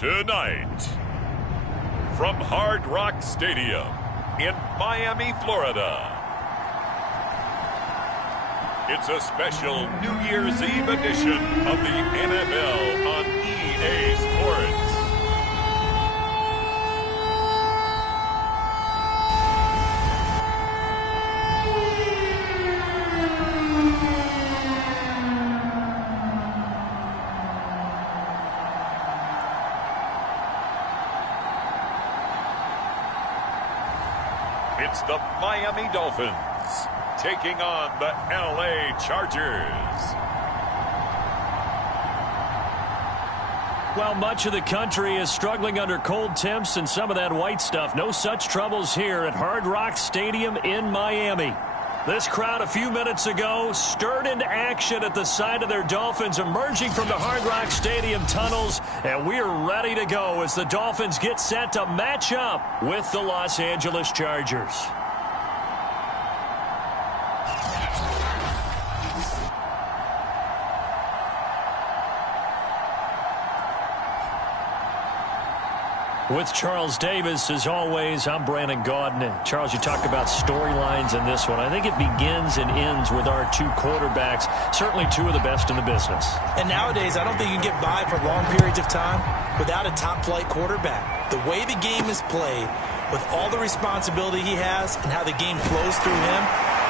Tonight, from Hard Rock Stadium in Miami, Florida, it's a special New Year's Eve edition of the NFL on EA Sports. It's the Miami Dolphins taking on the LA Chargers. Well, much of the country is struggling under cold temps and some of that white stuff. No such troubles here at Hard Rock Stadium in Miami. This crowd a few minutes ago stirred into action at the side of their Dolphins emerging from the Hard Rock Stadium tunnels, and we're ready to go as the Dolphins get set to match up with the Los Angeles Chargers. With Charles Davis, as always, I'm Brandon Gaudin. Charles, you talked about storylines in this one. I think it begins and ends with our two quarterbacks, certainly two of the best in the business. And nowadays, I don't think you can get by for long periods of time without a top-flight quarterback. The way the game is played, with all the responsibility he has and how the game flows through him,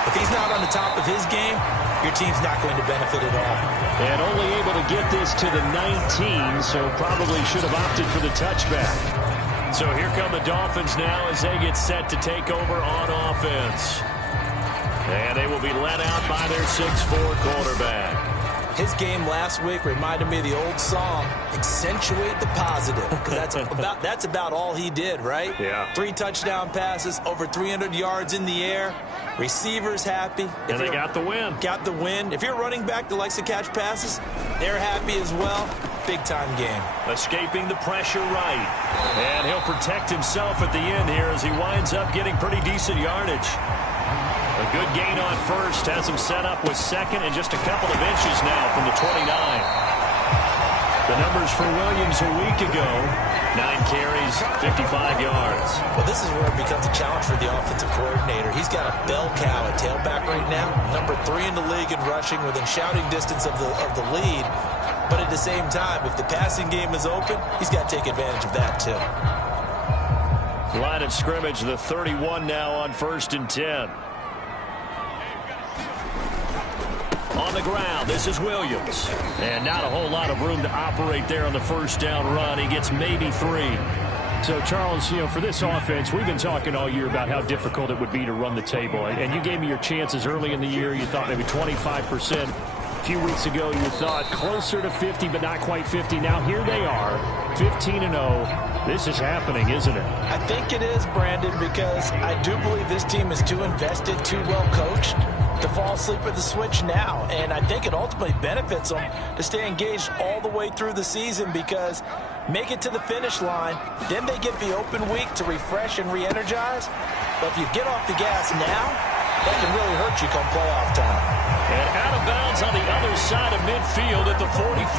if he's not on the top of his game, your team's not going to benefit at all. And only able to get this to the 19, so probably should have opted for the touchback. So here come the Dolphins now as they get set to take over on offense. And they will be led out by their 6'4" quarterback. His game last week reminded me of the old song, Accentuate the Positive. Because that's about all he did, right? Yeah. 3 touchdown passes, over 300 yards in the air. Receivers happy. And they got the win. Got the win. If you're running back that likes to catch passes, they're happy as well. Big-time game. Escaping the pressure right. And he'll protect himself at the end here as he winds up getting pretty decent yardage. A good gain on first has him set up with second and just a couple of inches now from the 29. The numbers for Williams a week ago, 9 carries, 55 yards. Well, this is where it becomes a challenge for the offensive coordinator. He's got a bell cow at tailback right now, number 3 in the league in rushing within shouting distance of the lead. But at the same time, if the passing game is open, he's got to take advantage of that too. Line of scrimmage, the 31 now on 1st and 10. On the ground, this is Williams. And not a whole lot of room to operate there on the first down run. He gets maybe 3. So, Charles, for this offense, we've been talking all year about how difficult it would be to run the table. And you gave me your chances early in the year. You thought maybe 25%. A few weeks ago, you thought closer to 50, but not quite 50. Now, here they are, 15-0. This is happening, isn't it? I think it is, Brandon, because I do believe this team is too invested, too well coached to fall asleep at the switch now. And I think it ultimately benefits them to stay engaged all the way through the season because make it to the finish line, then they get the open week to refresh and re-energize. But if you get off the gas now, that can really hurt you come playoff time. And out of bounds on the other side of midfield at the 45.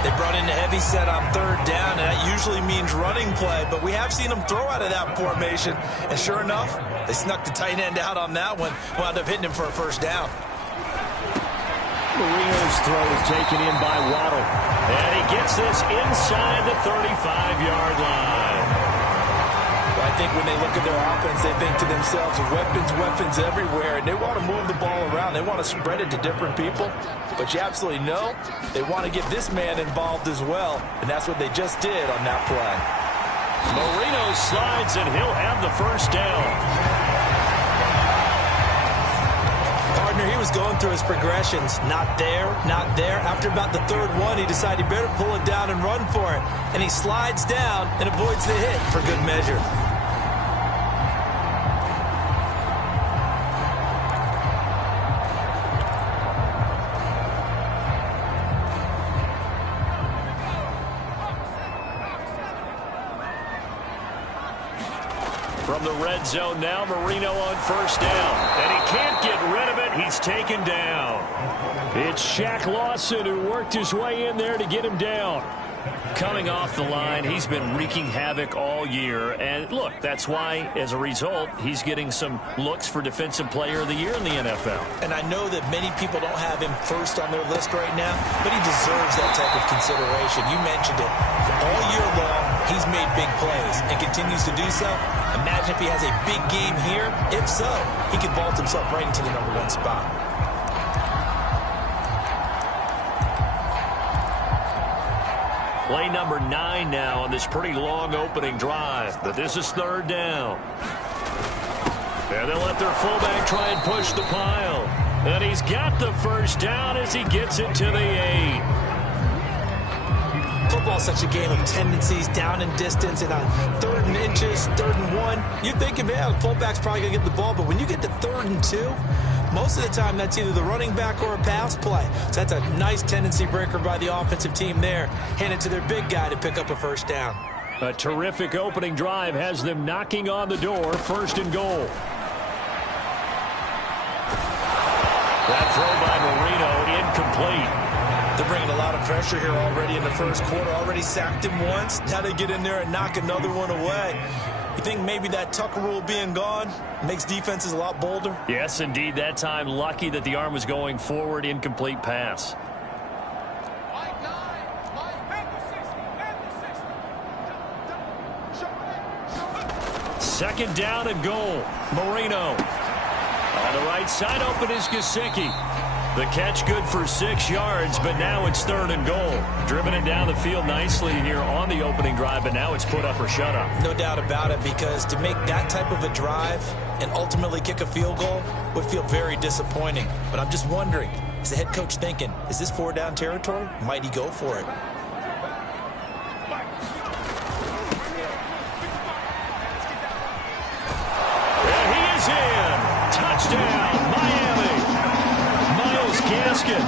They brought in the heavy set on 3rd down, and that usually means running play, but we have seen them throw out of that formation. And sure enough, they snuck the tight end out on that one, wound up hitting him for a 1st down. Marino's throw is taken in by Waddle. And he gets this inside the 35-yard line. Well, I think when they look at their offense, they think to themselves, weapons everywhere, and they want to move the ball around. They want to spread it to different people. But you absolutely know they want to get this man involved as well, and that's what they just did on that play. Marino slides, and he'll have the 1st down. Partner, he was going through his progressions. Not there, not there. After about the 3rd one, he decided he better pull it down and run for it. And he slides down and avoids the hit for good measure. From the red zone now, Marino on 1st down. And he can't get rid of it. He's taken down. It's Shaq Lawson who worked his way in there to get him down. Coming off the line, he's been wreaking havoc all year. And look, that's why, as a result, he's getting some looks for Defensive Player of the Year in the NFL. And I know that many people don't have him first on their list right now, but he deserves that type of consideration. You mentioned it. All year long, he's made big plays and continues to do so. Imagine if he has a big game here. If so, he could vault himself right into the #1 spot. Play number 9 now on this pretty long opening drive. But this is 3rd down. And they'll let their fullback try and push the pile. And he's got the first down as he gets it to the 8. Football's such a game of tendencies, down and distance, and on 3rd and inches, 3rd and 1. You're thinking, man, the fullback's probably going to get the ball. But when you get to 3rd and 2, most of the time that's either the running back or a pass play. So that's a nice tendency breaker by the offensive team there. Hand it to their big guy to pick up a first down. A terrific opening drive has them knocking on the door, 1st and goal. That throw by Marino, incomplete. They're bringing a lot of pressure here already in the first quarter. Already sacked him once. Now they get in there and knock another one away. You think maybe that Tucker rule being gone makes defenses a lot bolder? Yes, indeed. That time, lucky that the arm was going forward, incomplete pass. Second down and goal. Marino. On the right side, open is Gesicki. The catch good for 6 yards, but now it's 3rd and goal. Driven it down the field nicely here on the opening drive, but now it's put up or shut up. No doubt about it, because to make that type of a drive and ultimately kick a field goal would feel very disappointing. But I'm just wondering, is the head coach thinking, is this 4-down territory? Might he go for it? And he is in. Touchdown, Miami. Gaskin,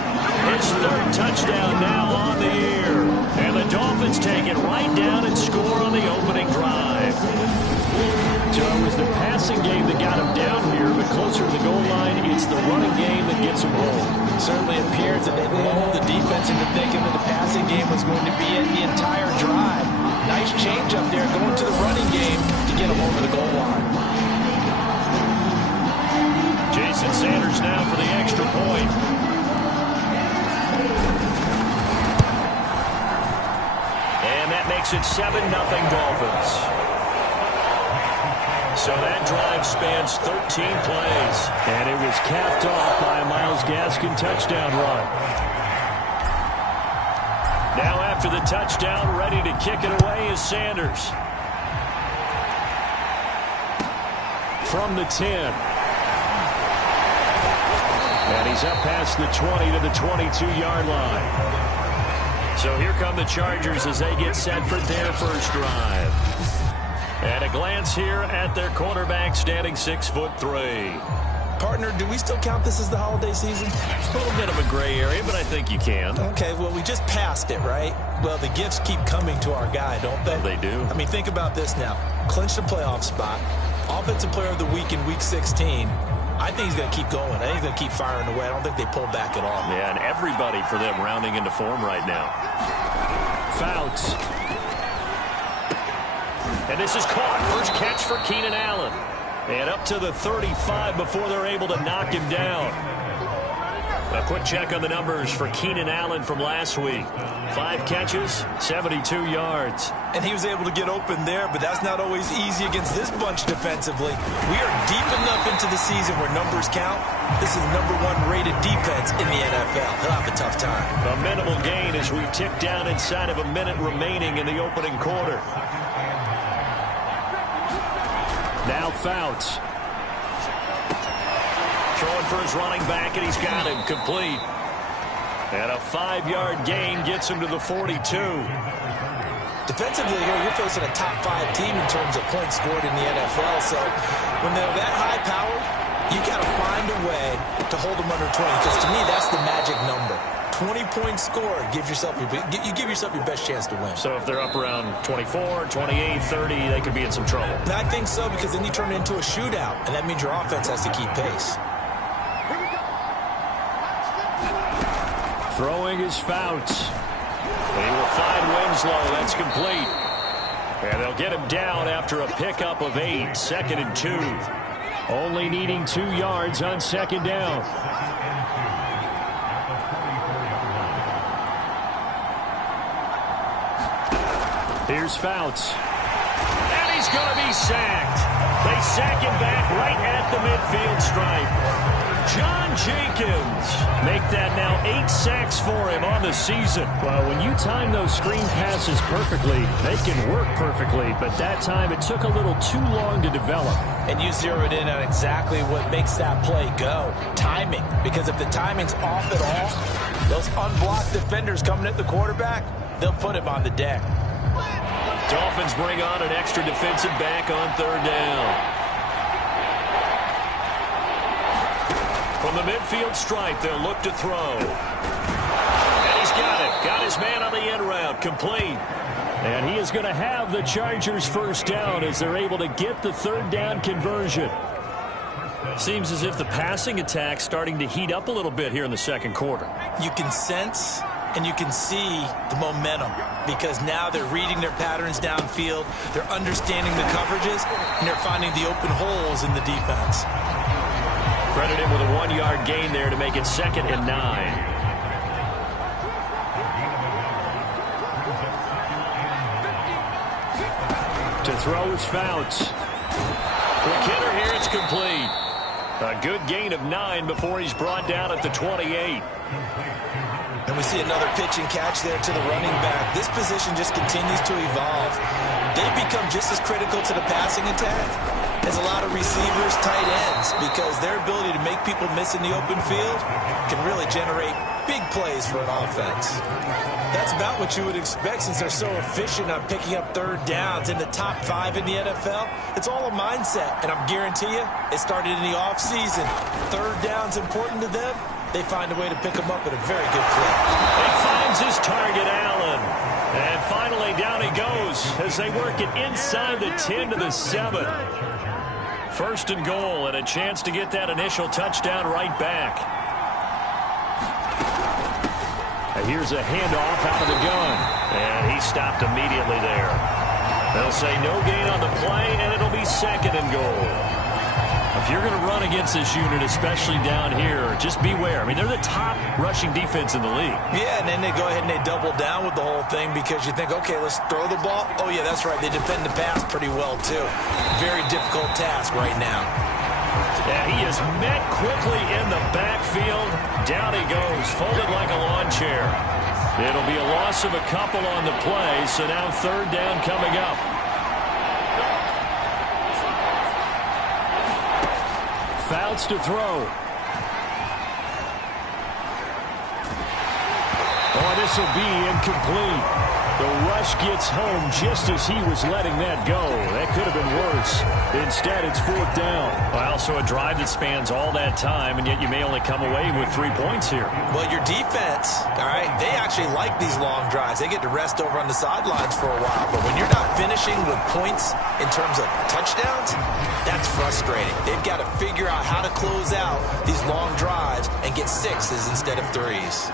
his 3rd touchdown now on the year. And the Dolphins take it right down and score on the opening drive. So it was the passing game that got him down here, but closer to the goal line, it's the running game that gets him home. Certainly appears that they lulled the defense into thinking that the passing game was going to be in the entire drive. Nice change up there going to the running game to get him over the goal line. Jason Sanders now for the extra point. And that makes it 7-0 Dolphins. So that drive spans 13 plays. And it was capped off by a Myles Gaskin touchdown run. Now after the touchdown, ready to kick it away is Sanders. From the 10. And he's up past the 20 to the 22-yard line. So here come the Chargers as they get set for their first drive. And a glance here at their quarterback, standing 6'3". Partner, do we still count this as the holiday season? A little bit of a gray area, but I think you can. Okay, well, we just passed it, right? Well, the gifts keep coming to our guy, don't they? They do. I mean, think about this now. Clinched a playoff spot. Offensive Player of the Week in Week 16. I think he's going to keep going. I think he's going to keep firing away. I don't think they pull back at all. Yeah, and everybody for them rounding into form right now. Fouts. And this is caught. First catch for Keenan Allen. And up to the 35 before they're able to knock him down. A quick check on the numbers for Keenan Allen from last week. 5 catches, 72 yards. And he was able to get open there, but that's not always easy against this bunch defensively. We are deep enough into the season where numbers count. This is the #1 rated defense in the NFL. He'll have a tough time. A minimal gain as we tick down inside of a minute remaining in the opening quarter. Now Fouts. Throwing for his running back, and he's got him complete. And a 5-yard gain gets him to the 42. Defensively here, you're facing a top 5 team in terms of points scored in the NFL. So when they're that high powered, you got to find a way to hold them under 20. Because to me, that's the magic number. 20 points scored, you give yourself your best chance to win. So if they're up around 24, 28, 30, they could be in some trouble. And I think so, because then you turn it into a shootout, and that means your offense has to keep pace. Throwing his Fouts. He will find Winslow. That's complete. And they'll get him down after a pickup of 8. 2nd and 2. Only needing 2 yards on 2nd down. Here's Fouts. And he's going to be sacked. They sack him back right at the midfield stripe. John Jenkins make that now 8 sacks for him on the season. Well, when you time those screen passes perfectly, they can work perfectly. But that time it took a little too long to develop. And you zeroed in on exactly what makes that play go. Timing. Because if the timing's off at all, those unblocked defenders coming at the quarterback, they'll put him on the deck. Dolphins bring on an extra defensive back on 3rd down. From the midfield stripe, they'll look to throw. And he's got it. Got his man on the end route. Complete. And he is going to have the Chargers' 1st down as they're able to get the 3rd down conversion. Seems as if the passing attack's starting to heat up a little bit here in the 2nd quarter. You can sense and you can see the momentum because now they're reading their patterns downfield, they're understanding the coverages, and they're finding the open holes in the defense. Credit him with a 1-yard gain there to make it 2nd and 9. To throw is Fouts. The kidder here, it's complete. A good gain of 9 before he's brought down at the 28. And we see another pitch and catch there to the running back. This position just continues to evolve. They become just as critical to the passing attack as a lot of receivers, tight ends, because their ability to make people miss in the open field can really generate big plays for an offense. That's about what you would expect since they're so efficient on picking up 3rd downs in the top 5 in the NFL. It's all a mindset, and I guarantee you, it started in the offseason. 3rd down's important to them. They find a way to pick him up at a very good clip. He finds his target, Allen. And finally, down he goes as they work it inside the 10 to the 7. 1st and goal and a chance to get that initial touchdown right back. And here's a handoff out of the gun. And he stopped immediately there. They'll say no gain on the play, and it'll be 2nd and goal. If you're going to run against this unit, especially down here, just beware. I mean, they're the top rushing defense in the league. Yeah, and then they go ahead and they double down with the whole thing because you think, okay, let's throw the ball. Oh, yeah, that's right. They defend the pass pretty well, too. Very difficult task right now. Yeah, he is met quickly in the backfield. Down he goes, folded like a lawn chair. It'll be a loss of a couple on the play, so now 3rd down coming up. Fouts to throw. Oh, this will be incomplete. The rush gets home just as he was letting that go. That could have been worse. Instead, it's 4th down. Well, so a drive that spans all that time, and yet you may only come away with 3 points here. Well, your defense, all right, they actually like these long drives. They get to rest over on the sidelines for a while. But when you're not finishing with points in terms of touchdowns, that's frustrating. They've got to figure out how to close out these long drives and get 6s instead of 3s.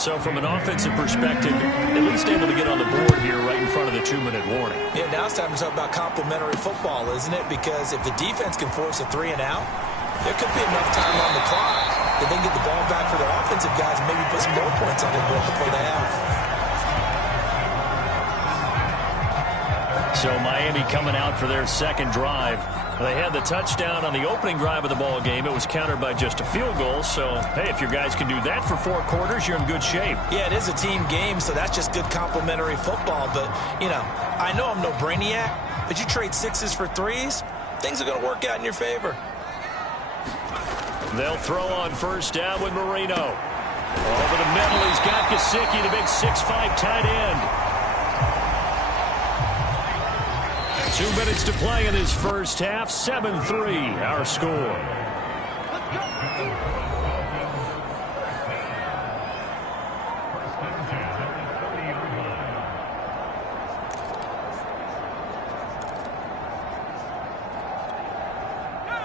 So from an offensive perspective, at least able to get on the board here right in front of the 2-minute warning. Yeah, now it's time to talk about complementary football, isn't it? Because if the defense can force a 3 and out, there could be enough time on the clock that they can get the ball back for their offensive guys and maybe put some more points on the board before they have. So Miami coming out for their 2nd drive. They had the touchdown on the opening drive of the ball game. It was countered by just a field goal. So, hey, if your guys can do that for 4 quarters, you're in good shape. Yeah, it is a team game, so that's just good complementary football. But, you know, I know I'm no brainiac, but you trade 6s for 3s, things are going to work out in your favor. They'll throw on 1st down with Marino. Over the middle, he's got Gesicki, the big 6'5" tight end. 2 minutes to play in his first half. 7-3, our score.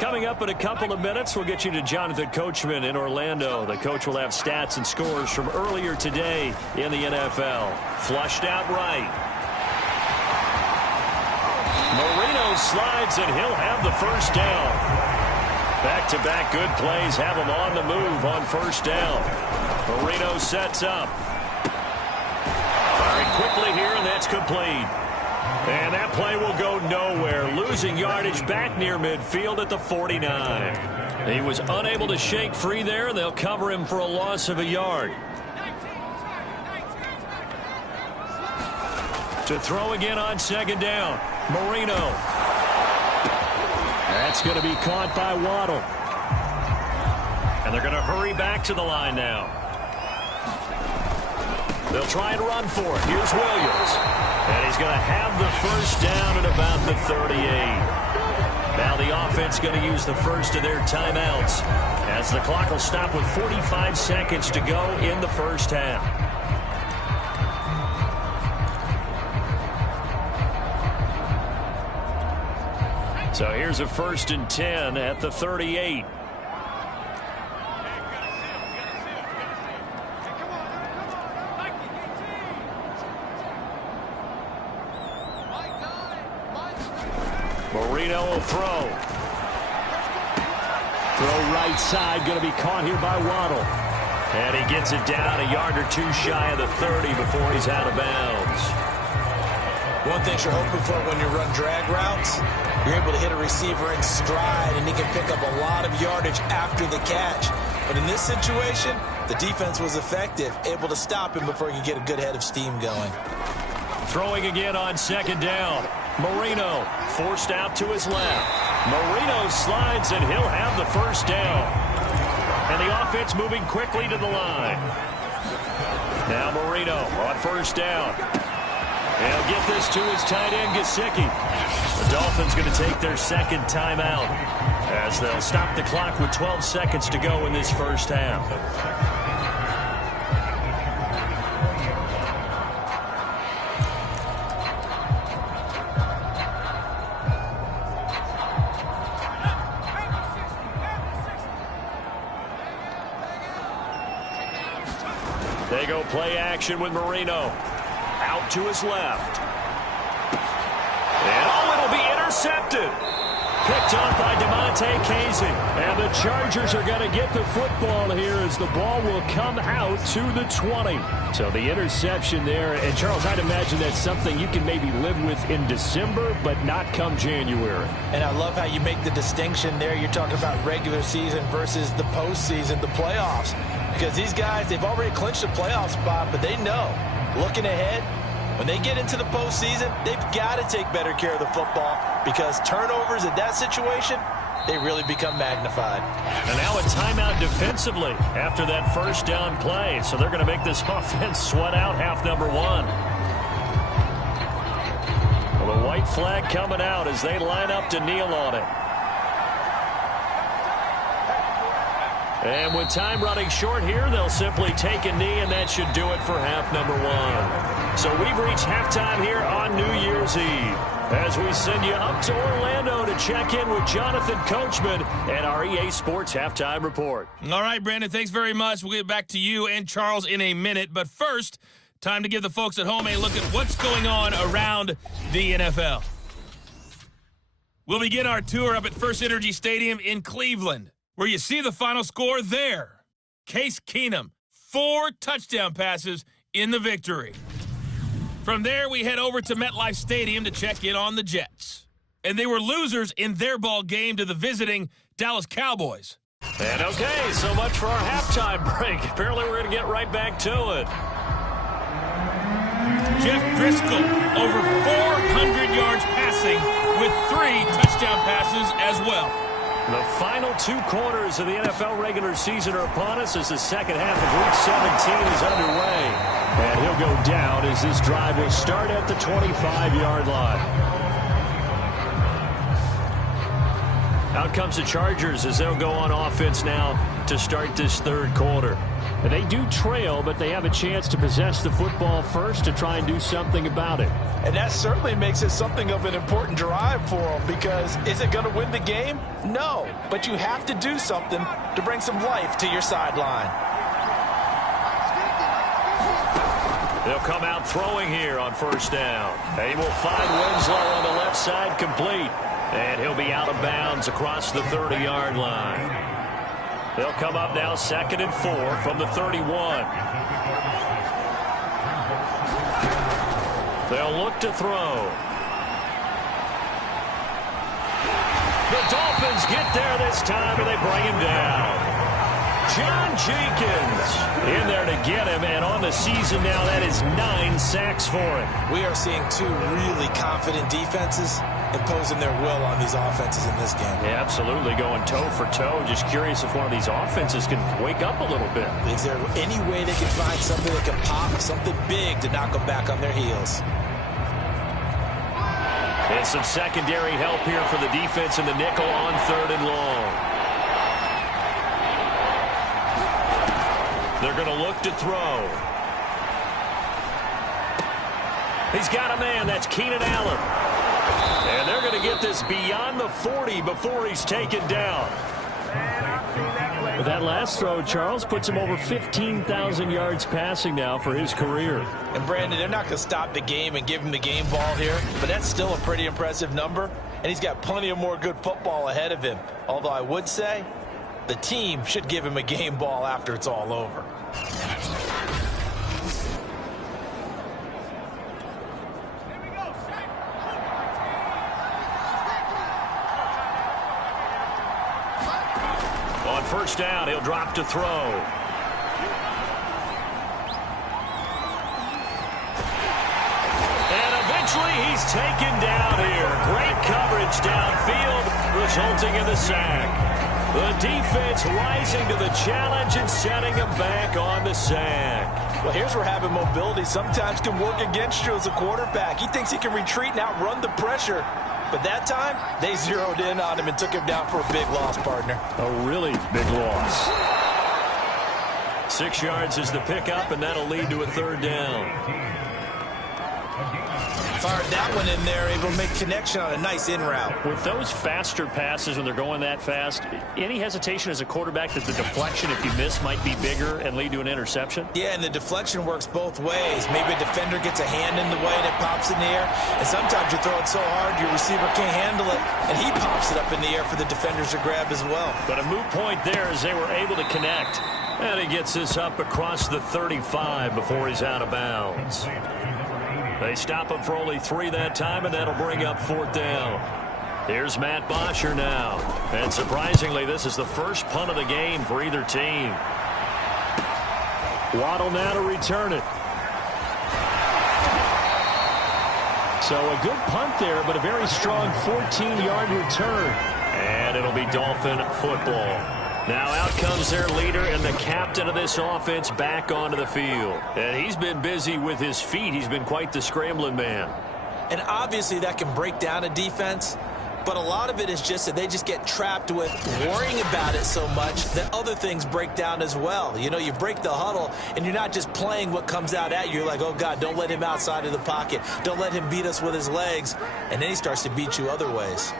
Coming up in a couple of minutes, we'll get you to Jonathan Coachman in Orlando. The coach will have stats and scores from earlier today in the NFL. Flushed out right. Marino slides, and he'll have the first down. Back-to-back good plays have him on the move on first down. Marino sets up. Firing quickly here, and that's complete. And that play will go nowhere. Losing yardage back near midfield at the 49. He was unable to shake free there. They'll cover him for a loss of a yard. To throw again on second down. Marino. That's going to be caught by Waddle. And they're going to hurry back to the line now. They'll try and run for it. Here's Williams. And he's going to have the first down at about the 38. Now the offense going to use the first of their timeouts as the clock will stop with 45 seconds to go in the first half. So here's a 1st and 10 at the 38. Marino will throw. Throw right side, going to be caught here by Waddle. And he gets it down a yard or two shy of the 30 before he's out of bounds. One thing you're hoping for when you run drag routes, you're able to hit a receiver in stride, and he can pick up a lot of yardage after the catch. But in this situation, the defense was effective, able to stop him before he could get a good head of steam going. Throwing again on second down. Marino forced out to his left. Marino slides, and he'll have the first down. And the offense moving quickly to the line. Now Marino on first down. He'll get this to his tight end, Gesicki. The Dolphins going to take their second timeout as they'll stop the clock with 12 seconds to go in this first half. They go play action with Marino. Out to his left. And it'll be intercepted. Picked off by DeMonte Casey. And the Chargers are going to get the football here as the ball will come out to the 20. So the interception there. And Charles, I'd imagine that's something you can maybe live with in December, but not come January. And I love how you make the distinction there. You're talking about regular season versus the postseason, the playoffs. Because these guys, they've already clinched a playoff spot, but they know, looking ahead, when they get into the postseason, they've got to take better care of the football because turnovers in that situation, they really become magnified. And now a timeout defensively after that first down play. So they're going to make this offense sweat out half number one. Well, the white flag coming out as they line up to kneel on it. And with time running short here, they'll simply take a knee, and that should do it for half number one. So we've reached halftime here on New Year's Eve as we send you up to Orlando to check in with Jonathan Coachman and our EA Sports Halftime Report. All right, Brandon, thanks very much. We'll get back to you and Charles in a minute. But first, time to give the folks at home a look at what's going on around the NFL. We'll begin our tour up at First Energy Stadium in Cleveland, where you see the final score there. Case Keenum, 4 touchdown passes in the victory. From there, we head over to MetLife Stadium to check in on the Jets. And they were losers in their ball game to the visiting Dallas Cowboys. And okay, so much for our halftime break. Apparently we're going to get right back to it. Jeff Driscoll, over 400 yards passing with 3 touchdown passes as well. The final 2 quarters of the NFL regular season are upon us as the second half of Week 17 is underway. And he'll go down as this drive will start at the 25-yard line. Out comes the Chargers as they'll go on offense now to start this third quarter. And they do trail, but they have a chance to possess the football first to try and do something about it. And that certainly makes it something of an important drive for them, because is it going to win the game? No, but you have to do something to bring some life to your sideline. They'll come out throwing here on first down. They will find Winslow on the left side complete. And he'll be out of bounds across the 30-yard line. They'll come up now 2nd and 4 from the 31. They'll look to throw. The Dolphins get there this time, and they bring him down. John Jenkins in there to get him, and on the season now, that is 9 sacks for him. We are seeing two really confident defenses imposing their will on these offenses in this game. Yeah, absolutely, going toe for toe. Just curious if one of these offenses can wake up a little bit. Is there any way they can find something that can pop, something big to knock them back on their heels? And some secondary help here for the defense in the nickel on 3rd and long. They're going to look to throw. He's got a man. That's Keenan Allen. And they're going to get this beyond the 40 before he's taken down. But that last throw, Charles, puts him over 15,000 yards passing now for his career. And, Brandon, they're not going to stop the game and give him the game ball here, but that's still a pretty impressive number, and he's got plenty of more good football ahead of him. Although I would say the team should give him a game ball after it's all over. On first down, he'll drop to throw. And eventually he's taken down here. Great coverage downfield, resulting in the sack. The defense rising to the challenge and setting him back on the sack. Well, here's where having mobility sometimes can work against you as a quarterback. He thinks he can retreat and outrun the pressure. But that time, they zeroed in on him and took him down for a big loss, partner. A really big loss. 6 yards is the pickup, and that'll lead to a 3rd down. Fired that one in there, able to make connection on a nice in route. With those faster passes when they're going that fast, any hesitation as a quarterback that the deflection, if you miss, might be bigger and lead to an interception? Yeah, and the deflection works both ways. Maybe a defender gets a hand in the way and it pops in the air, and sometimes you throw it so hard your receiver can't handle it, and he pops it up in the air for the defenders to grab as well. But a moot point there as they were able to connect. And he gets this up across the 35 before he's out of bounds. They stop him for only 3 that time, and that'll bring up 4th down. Here's Matt Bosher now. And surprisingly, this is the first punt of the game for either team. Waddle now to return it. So a good punt there, but a very strong 14-yard return. And it'll be Dolphin football. Now out comes their leader and the captain of this offense back onto the field. And he's been busy with his feet. He's been quite the scrambling man. And obviously that can break down a defense, but a lot of it is just that they just get trapped with worrying about it so much that other things break down as well. You know, you break the huddle, and you're not just playing what comes out at you. You're like, oh, God, don't let him outside of the pocket. Don't let him beat us with his legs. And then he starts to beat you other ways.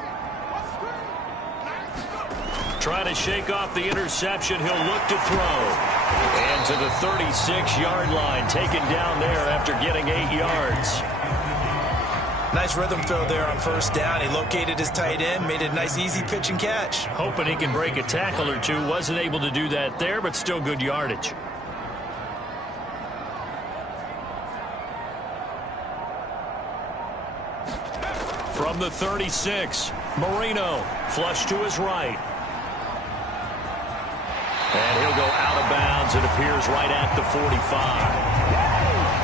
Trying to shake off the interception. He'll look to throw. And to the 36-yard line, taken down there after getting 8 yards. Nice rhythm throw there on first down. He located his tight end, made a nice easy pitch and catch. Hoping he can break a tackle or two. Wasn't able to do that there, but still good yardage. From the 36, Marino flush to his right. And he'll go out of bounds. It appears right at the 45.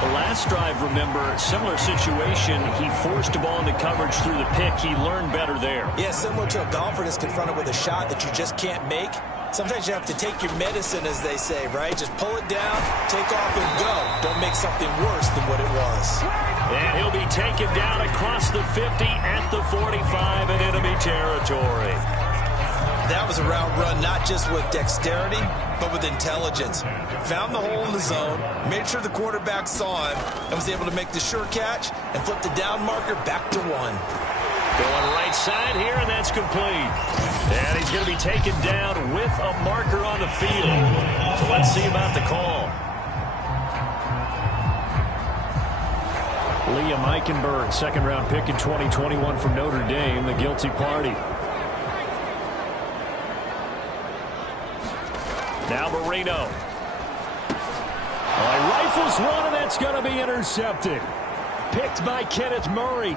The last drive, remember, similar situation. He forced a ball into coverage through the pick. He learned better there. Yeah, similar to a golfer that's confronted with a shot that you just can't make. Sometimes you have to take your medicine, as they say, right? Just pull it down, take off, and go. Don't make something worse than what it was. And he'll be taken down across the 50 at the 45 in enemy territory. That was a route run not just with dexterity, but with intelligence. Found the hole in the zone, made sure the quarterback saw him, and was able to make the sure catch and flip the down marker back to 1. Going right side here, and that's complete. And he's going to be taken down with a marker on the field. So let's see about the call. Liam Eichenberg, second-round pick in 2021 from Notre Dame, the guilty party. Now Marino. He rifles one, and that's going to be intercepted. Picked by Kenneth Murray.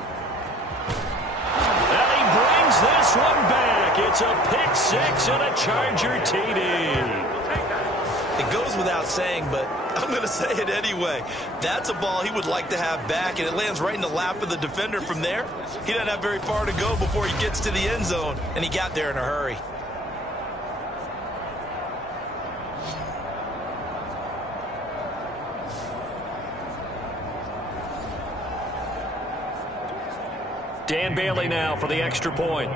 And he brings this one back. It's a pick six and a Charger TD. It goes without saying, but I'm going to say it anyway. That's a ball he would like to have back, and it lands right in the lap of the defender from there. He doesn't have very far to go before he gets to the end zone, and he got there in a hurry. Dan Bailey now for the extra point.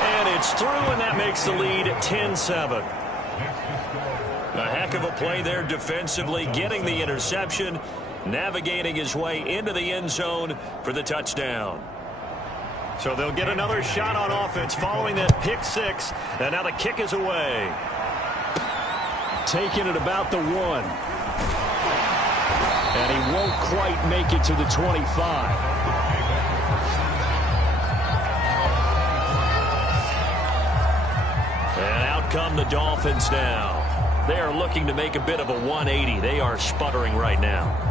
And it's through, and that makes the lead 10-7. A heck of a play there defensively, getting the interception, navigating his way into the end zone for the touchdown. So they'll get another shot on offense following that pick six, and now the kick is away. Taking it about the 1. And he won't quite make it to the 25. And out come the Dolphins now. They are looking to make a bit of a 180. They are sputtering right now.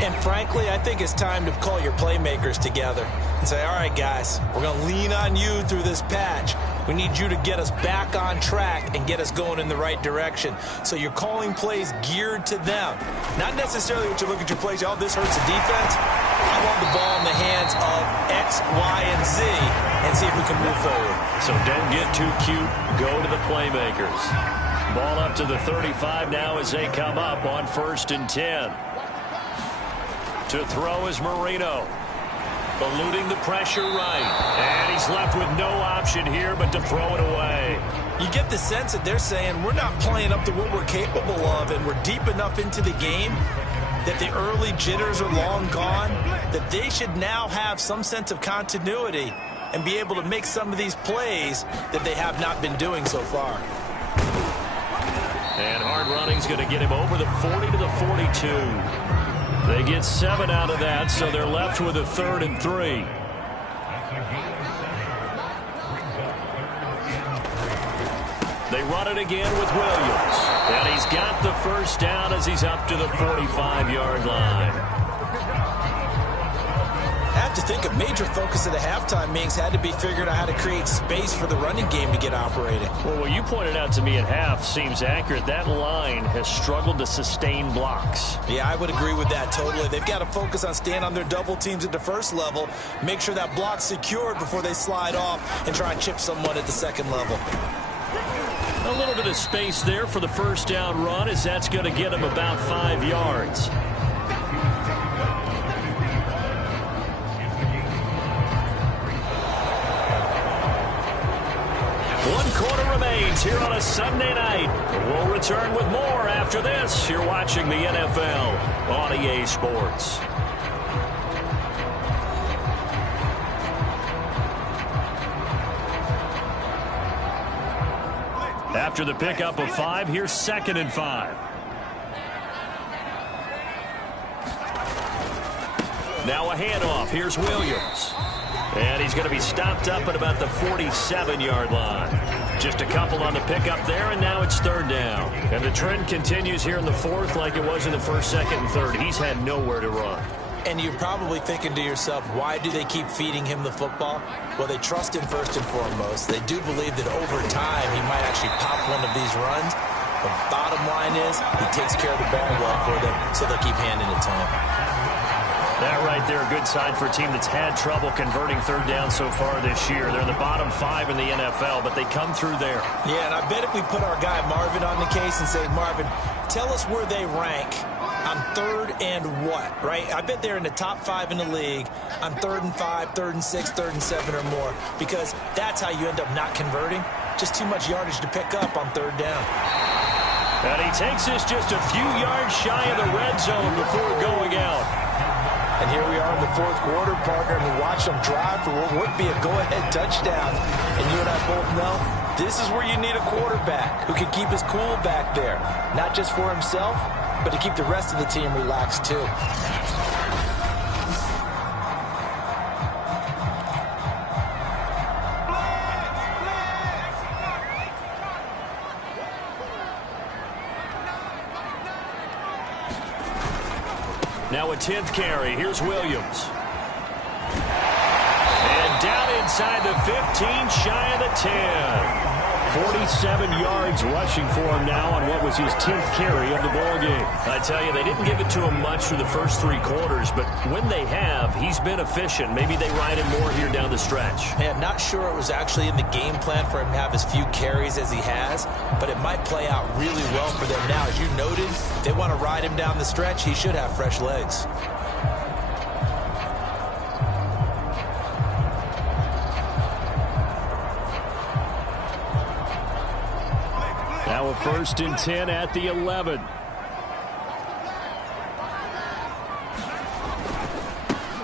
And frankly, I think it's time to call your playmakers together and say, all right, guys, we're going to lean on you through this patch. We need you to get us back on track and get us going in the right direction. So you're calling plays geared to them. Not necessarily what you look at your plays, oh, this hurts the defense. I want the ball in the hands of X, Y, and Z and see if we can move forward. So don't get too cute. Go to the playmakers. Ball up to the 35 now as they come up on 1st and 10. To throw is Marino. Eluding the pressure right. And he's left with no option here but to throw it away. You get the sense that they're saying we're not playing up to what we're capable of, and we're deep enough into the game that the early jitters are long gone, that they should now have some sense of continuity and be able to make some of these plays that they have not been doing so far. And hard running's going to get him over the 40 to the 42. They get 7 out of that, so they're left with a 3rd and 3. They run it again with Williams. And he's got the first down as he's up to the 45-yard line. I have to think a major focus of the halftime meetings had to be figuring out how to create space for the running game to get operating. Well, what you pointed out to me at half seems accurate. That line has struggled to sustain blocks. Yeah, I would agree with that totally. They've got to focus on staying on their double teams at the first level, make sure that block's secured before they slide off and try and chip someone at the second level. A little bit of space there for the first down run, as that's going to get him about 5 yards. One quarter remains here on a Sunday night. We'll return with more after this. You're watching the NFL on EA Sports. After the pickup of 5, here's 2nd and 5. Now a handoff. Here's Williams. And he's going to be stopped up at about the 47-yard line. Just a couple on the pickup there, and now it's 3rd down. And the trend continues here in the 4th like it was in the 1st, 2nd, and 3rd. He's had nowhere to run. And you're probably thinking to yourself, why do they keep feeding him the football? Well, they trust him first and foremost. They do believe that over time he might actually pop one of these runs. The bottom line is he takes care of the ball well for them, so they'll keep handing it to him. That right there, a good sign for a team that's had trouble converting 3rd down so far this year. They're in the bottom 5 in the NFL, but they come through there. Yeah, and I bet if we put our guy Marvin on the case and say, Marvin, tell us where they rank on 3rd and what, right? I bet they're in the top 5 in the league on 3rd and 5, 3rd and 6, 3rd and 7 or more, because that's how you end up not converting. Just too much yardage to pick up on 3rd down. And he takes this just a few yards shy of the red zone before going out. And here we are in the 4th quarter, partner, and we watch them drive for what would be a go-ahead touchdown. And you and I both know this is where you need a quarterback who can keep his cool back there, not just for himself, but to keep the rest of the team relaxed too. Now a 10th carry. Here's Williams. And down inside the 15, shy of the 10. 47 yards rushing for him now on what was his 10th carry of the ballgame. I tell you, they didn't give it to him much for the first 3 quarters, but when they have, he's been efficient. Maybe they ride him more here down the stretch. Man, not sure it was actually in the game plan for him to have as few carries as he has, but it might play out really well for them now. As you noted, if they want to ride him down the stretch, he should have fresh legs. Now a 1st and 10 at the 11.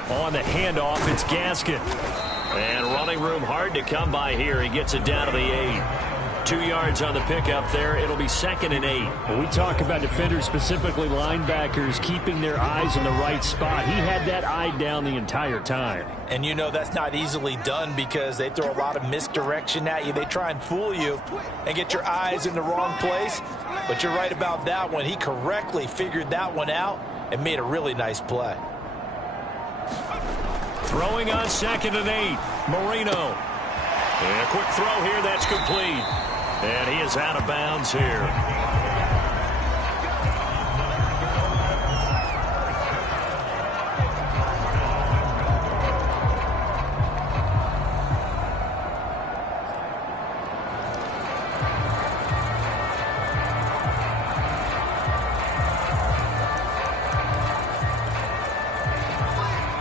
On the handoff, it's Gaskin. And running room hard to come by here. He gets it down to the 8. 2 yards on the pickup there. It'll be 2nd and 8. When we talk about defenders, specifically linebackers, keeping their eyes in the right spot, he had that eye down the entire time. And you know that's not easily done because they throw a lot of misdirection at you. They try and fool you and get your eyes in the wrong place. But you're right about that one. He correctly figured that one out and made a really nice play. Throwing on 2nd and 8. Marino. And a quick throw here. That's complete. And he is out of bounds here.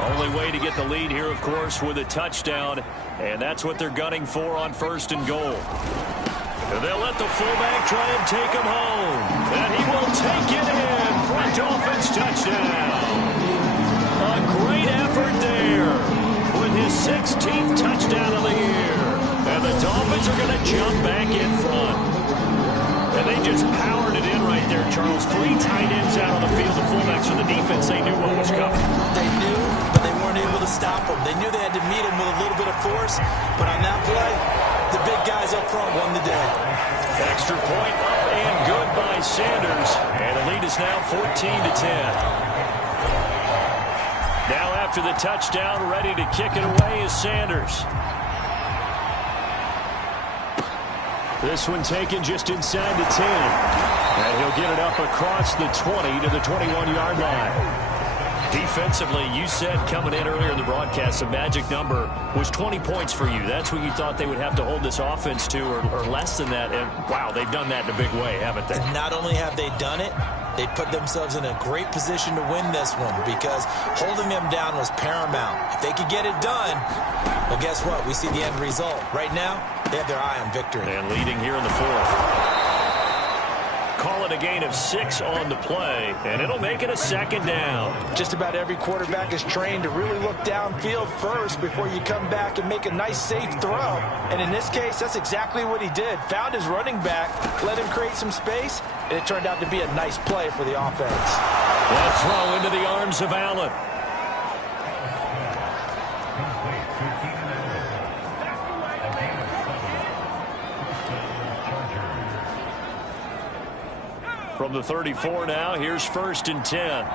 Only way to get the lead here, of course, with a touchdown. And that's what they're gunning for on 1st and goal. They'll let the fullback try and take him home. And he will take it in for a Dolphins touchdown. A great effort there with his 16th touchdown of the year. And the Dolphins are going to jump back in front. And they just powered it in right there, Charles. 3 tight ends out on the field. The fullbacks for the defense, they knew what was coming. They knew, but they weren't able to stop them. They knew they had to meet him with a little bit of force. But on that play, the big guys up front won the day. Extra point up and good by Sanders. And the lead is now 14-10. Now after the touchdown, ready to kick it away is Sanders. This one taken just inside the 10. And he'll get it up across the 20 to the 21-yard line. Defensively, you said coming in earlier in the broadcast, the magic number was 20 points for you. That's what you thought they would have to hold this offense to, or less than that. And, wow, they've done that in a big way, haven't they? Not only have they done it, they put themselves in a great position to win this one because holding them down was paramount. If they could get it done, well, guess what? We see the end result. Right now, they have their eye on victory. And leading here in the 4th. Call it a gain of 6 on the play, and it'll make it a 2nd down. Just about every quarterback is trained to really look downfield first before you come back and make a nice, safe throw. And in this case, that's exactly what he did. Found his running back, let him create some space, and it turned out to be a nice play for the offense. That throw into the arms of Allen. From the 34 now, here's 1st and 10.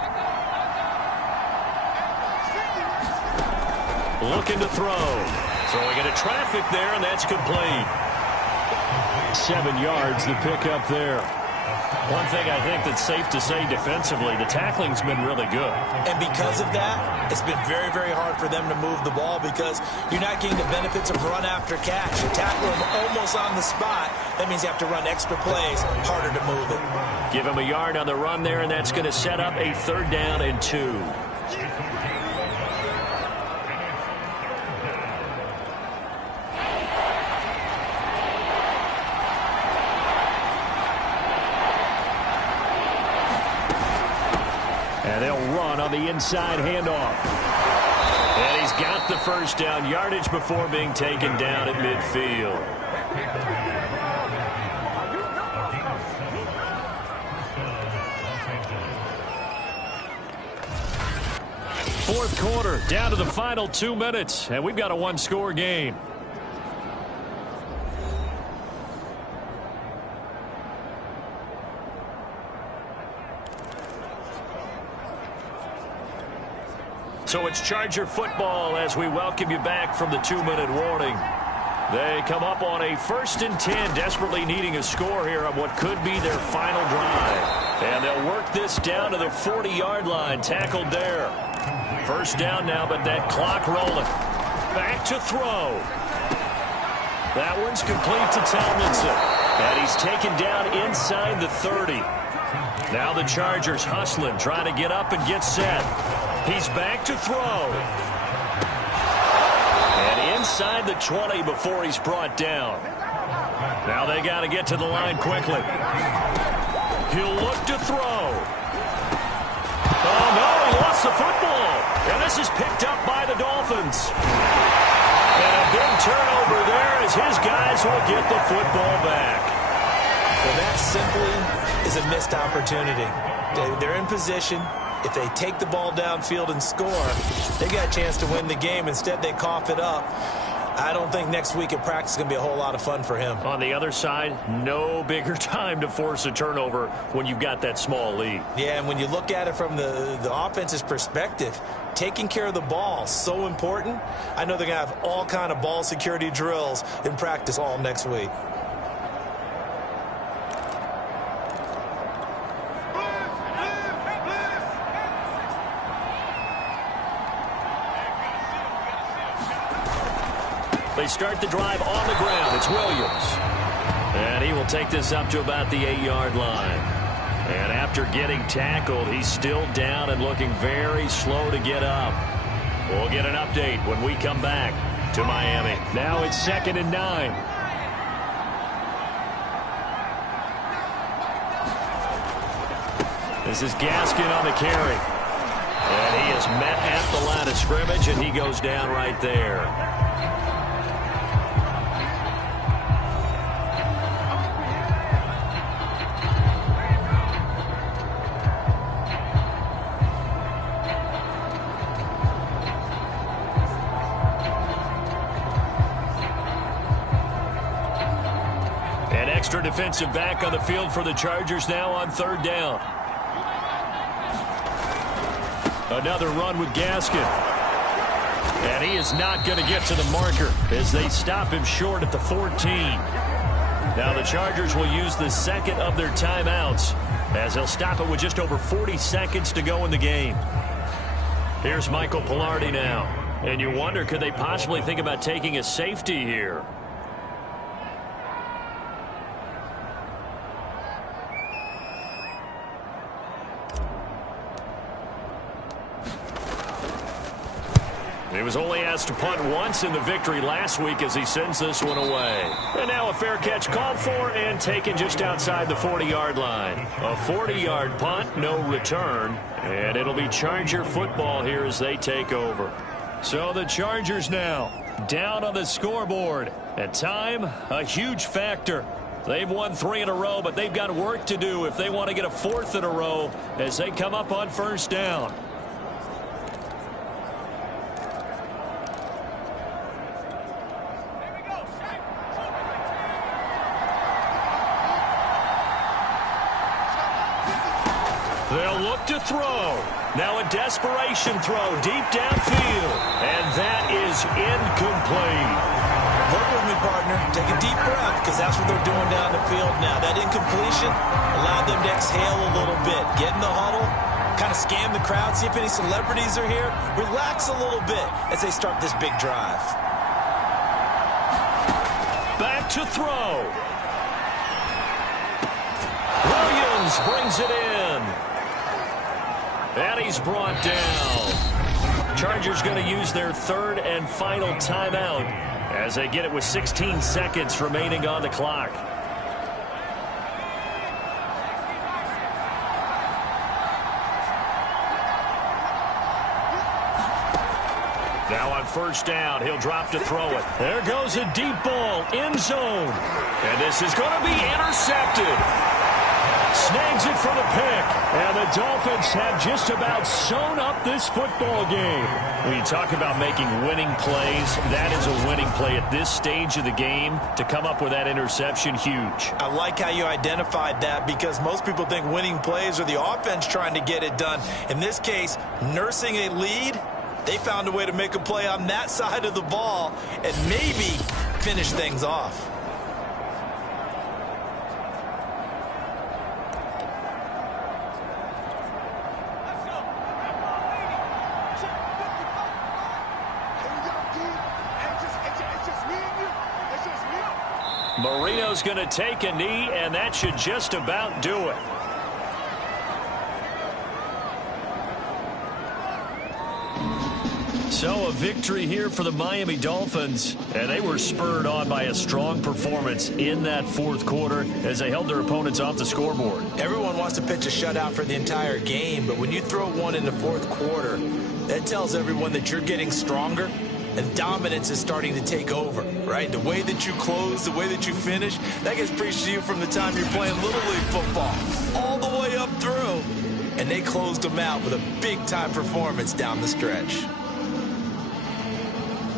Looking to throw. Throwing into traffic there, and that's complete. 7 yards, the pickup there. One thing I think that's safe to say defensively, the tackling's been really good. And because of that, it's been very, very hard for them to move the ball because you're not getting the benefits of run after catch. You tackle them almost on the spot. That means you have to run extra plays, harder to move it. Give him a yard on the run there, and that's going to set up a 3rd down and 2. And they'll run on the inside handoff. And he's got the 1st down, yardage before being taken down at midfield. Fourth quarter, down to the final 2 minutes, and we've got a 1-score game. So it's Charger football as we welcome you back from the 2-minute warning. They come up on a 1st and 10, desperately needing a score here on what could be their final drive. And they'll work this down to the 40-yard line, tackled there. 1st down now, but that clock rolling. Back to throw. That one's complete to Tomlinson. And he's taken down inside the 30. Now the Chargers hustling, trying to get up and get set. He's back to throw. And inside the 20 before he's brought down. Now they got to get to the line quickly. He'll look to throw. Oh, no, he lost the football. And this is picked up by the Dolphins. And a big turnover there as his guys will get the football back. Well, that simply is a missed opportunity. They're in position. If they take the ball downfield and score, they got a chance to win the game. Instead, they cough it up. I don't think next week at practice is going to be a whole lot of fun for him. On the other side, no bigger time to force a turnover when you've got that small lead. Yeah, and when you look at it from the offense's perspective, taking care of the ball is so important. I know they're going to have all kind of ball security drills in practice all next week. They start the drive on the ground. It's Williams. And he will take this up to about the 8-yard line. And after getting tackled, he's still down and looking very slow to get up. We'll get an update when we come back to Miami. Now it's 2nd and 9. This is Gaskin on the carry. And he is met at the line of scrimmage, and he goes down right there. Extra defensive back on the field for the Chargers now on 3rd down. Another run with Gaskin. And he is not going to get to the marker as they stop him short at the 14. Now the Chargers will use the 2nd of their timeouts as they'll stop it with just over 40 seconds to go in the game. Here's Michael Pilardi now. And you wonder, could they possibly think about taking a safety here? He was only asked to punt once in the victory last week as he sends this one away. And now a fair catch called for and taken just outside the 40-yard line. A 40-yard punt, no return. And it'll be Charger football here as they take over. So the Chargers now down on the scoreboard. At time, a huge factor. They've won 3 in a row, but they've got work to do if they want to get a 4th in a row as they come up on 1st down. They'll look to throw. Now a desperation throw deep downfield. And that is incomplete. Look when the partner. Take a deep breath, because that's what they're doing down the field now. That incompletion allowed them to exhale a little bit. Get in the huddle, kind of scan the crowd, see if any celebrities are here. Relax a little bit as they start this big drive. Back to throw. Williams brings it in. And he's brought down. Chargers going to use their third and final timeout as they get it with 16 seconds remaining on the clock. Now on first down, he'll drop to throw it. There goes a deep ball, end zone. And this is going to be intercepted. Snags it for the pick. And the Dolphins have just about sewn up this football game. When you talk about making winning plays, that is a winning play at this stage of the game. To come up with that interception, huge. I like how you identified that, because most people think winning plays are the offense trying to get it done. In this case, nursing a lead, they found a way to make a play on that side of the ball and maybe finish things off. Marino's going to take a knee, and that should just about do it. So a victory here for the Miami Dolphins, and they were spurred on by a strong performance in that fourth quarter as they held their opponents off the scoreboard. Everyone wants to pitch a shutout for the entire game, but when you throw one in the fourth quarter, that tells everyone that you're getting stronger and dominance is starting to take over, right? The way that you close, the way that you finish, that gets preached to you from the time you're playing Little League football all the way up through, and they closed them out with a big-time performance down the stretch.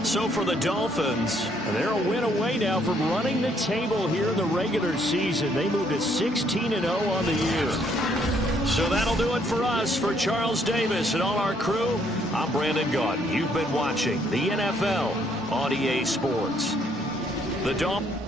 So for the Dolphins, they're a win away now from running the table here in the regular season. They moved to 16-0 on the year. So that'll do it for us. For Charles Davis and all our crew, I'm Brandon Gaudin. You've been watching the NFL on EA Sports. The Dolphins.